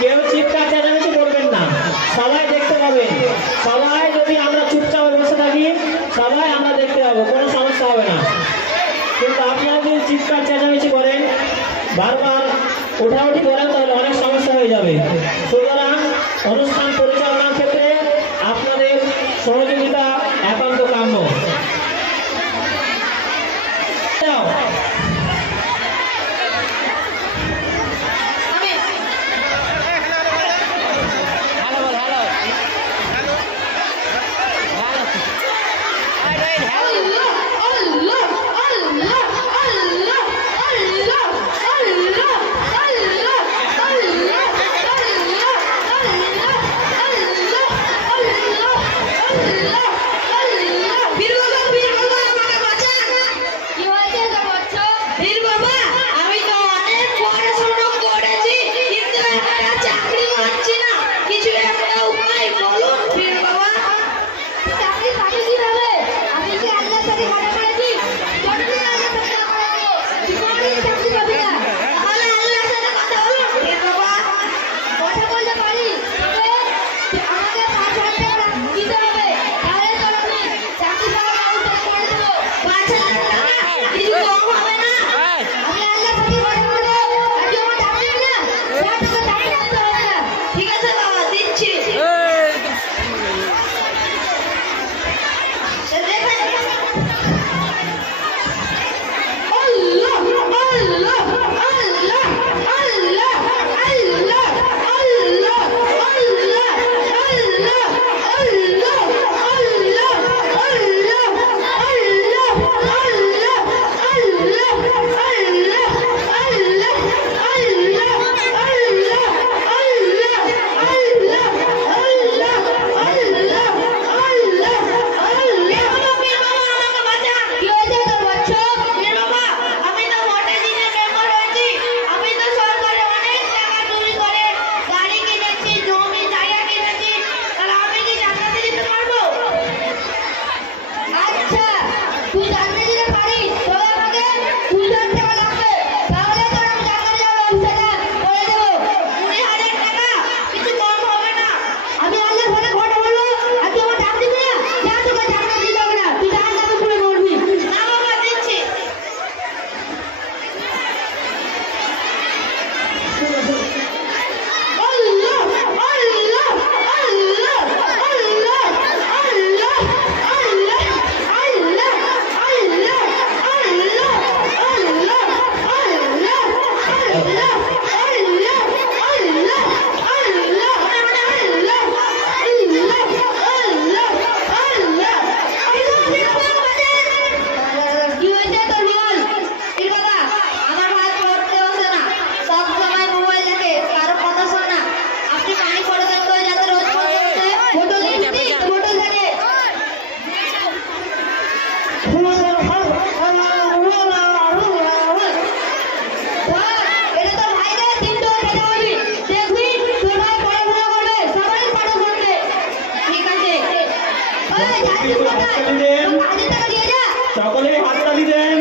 কেউ চিৎকার চেঁচামেচি করবেন না, সবাই দেখতে পাবেন। সবাই যদি আমরা চুপচাপ বসে থাকি, সবাই আমরা দেখতে পাবো, কোনো সমস্যা হবে না। কিন্তু আপনারা যদি চিৎকার চেঁচামেচি করেন, বারবার ওঠাউঠি করেন, তাহলে অনেক সমস্যা হয়ে যাবে। সুতরাং অনুষ্ঠান পরিচালনার ক্ষেত্রে আপনাদের সহযোগিতা একান্ত কাম্য। সকলে হাততালি দেন।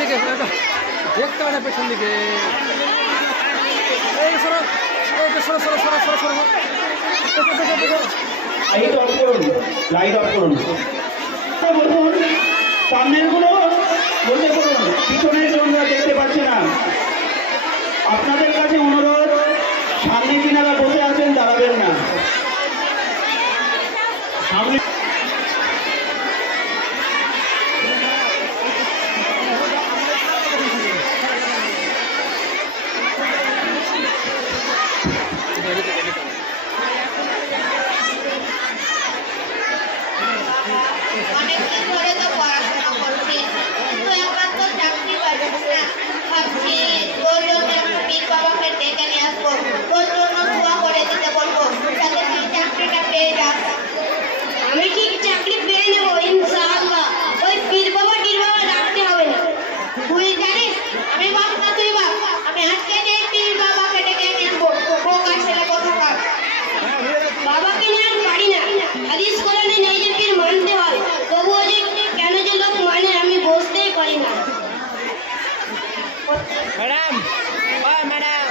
ঠিক আছে দেখতে পারে পেছন দিকে এই সরো সরো সরো সরো সরো সরো লাইট অফ করুন, লাইট অফ করুন। বলুন সামনের গুলো বলতে করুন, পিছনের জন্য দেখতে পাচ্ছি না। আপনাদের কাছে অনুরোধ, সামনে যিনারা বসে আছেন দাঁড়াবেন না। সামনে অনেকদিন ধরে তো পড়াশোনা করছি, কিন্তু একবার তো চাকরি পাচ্ছি না। ভাবছি তোর জন্য পীর বাবাকে ডেকে নিয়ে আসবো, তোর জন্য দোয়া করে দিতে বলবো, যাতে তুই চাকরিটা পেয়ে যাস। আমি ঠিক চাকরি পেয়ে নেবো ইনশাআল্লাহ। ওই পীর বাবা ডাকতে হবে না। তুই জানিস আমি বাপ না তুই বাপ, আমি আজকে যে পীর বাবাকে ডেকে নিয়ে আসবো। বোকা ছেলে কোথাকার, বাবাকে নিয়ে আর পারি না। হাদিস কোরআনে নেই যে পীর মানতে হয়, তবুও যে কেন যে লোক মানে আমি বুঝতেই পারি না। Madam madam